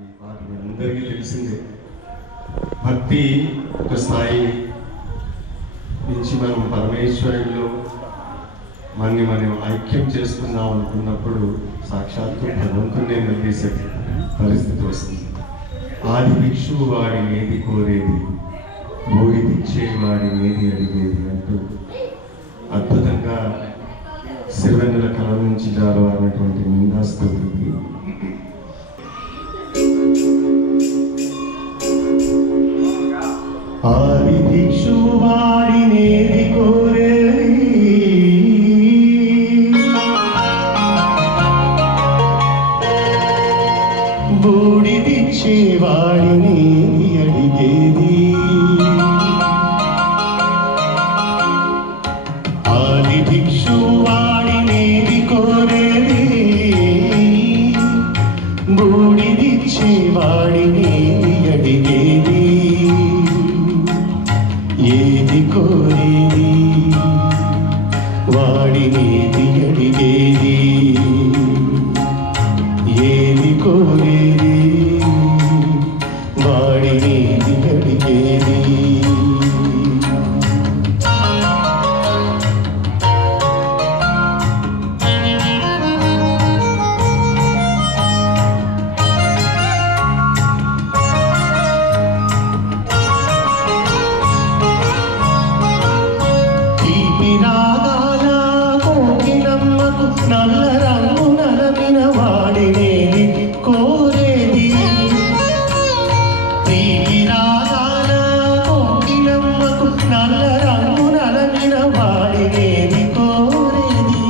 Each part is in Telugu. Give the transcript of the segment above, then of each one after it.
అందరికీ తెలిసిందే. భక్తి ఒక స్థాయి నుంచి మనం పరమేశ్వరుల్లో మనం ఐక్యం చేసుకుందాం అనుకున్నప్పుడు సాక్షాత్తు భగవంతుడినే నిలదీసే పరిస్థితి వస్తుంది. ఆది భిక్షువు వాడి ఏది కోరేది, భోగిదిచ్చే వాడి ఏది అడిగేది అంటూ అద్భుతంగా సిరివెన్నెల కళ నుంచి జారవారినటువంటి నిందాస్తుతికి ఆది భిక్షువు వాడినేది కోరేది, బూడిదిచ్చే వాడినేది అడిగేది. ఆది భిక్షువు వాడినేది కోరేది, బూడిదిచ్చే వాడినేది అడిగేది. ఏది కోరేది వాడినేది అడిగేది, ఏది కోరేది వాడినేది అడిగేది. నల్ల రంగు నలమిన వాడినేది కోరేది, తీపి రాగాల కోకిలమ్మకు నల్ల రంగు నలమిన వాడినేది కోరేది.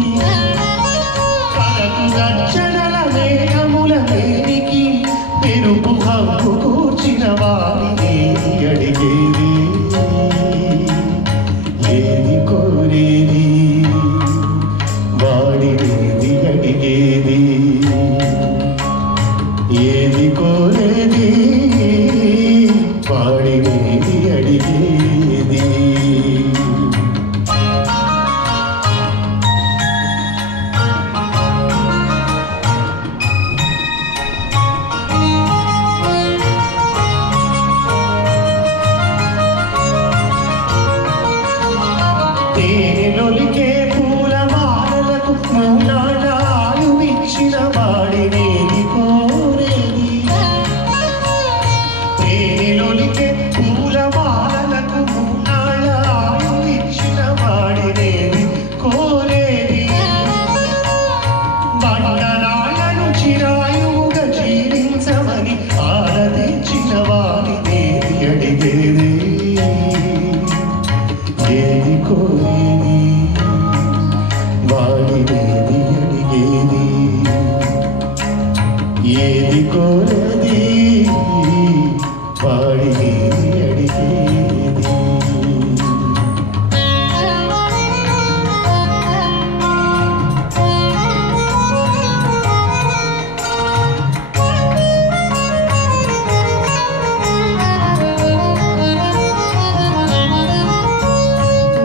కరకు గచ్చడల మేఘముల మేనికి పెరుపు హక్కు కూర్చిన వాడినేది అడిగేది. ఏది కోరేది వాడినేది అడిగేది, ఏది కోరేది వాడినేది అడిగేది. తేనెలొలికే మూనాళ్ళు ఇచ్చిన వాడినేది కోరేది. తేనెలొలికే పూలమాలకు మూనాళ్ళు ఇచ్చిన వాడినేది కోరేది. బండరాళ్ళను చిరాయువుగా జీవించమని ఆరాధించిన వాడినేది అడిగేది. ఏది కోరేది వాడినేది అడిగేది, ఏది కోరేది వాడినేది అడిగేది.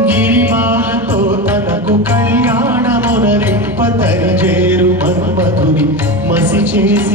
గిరిమాలతో తనకు కళ్యాణమునరింప తరిచేరు మన్మధుని మసి చేసి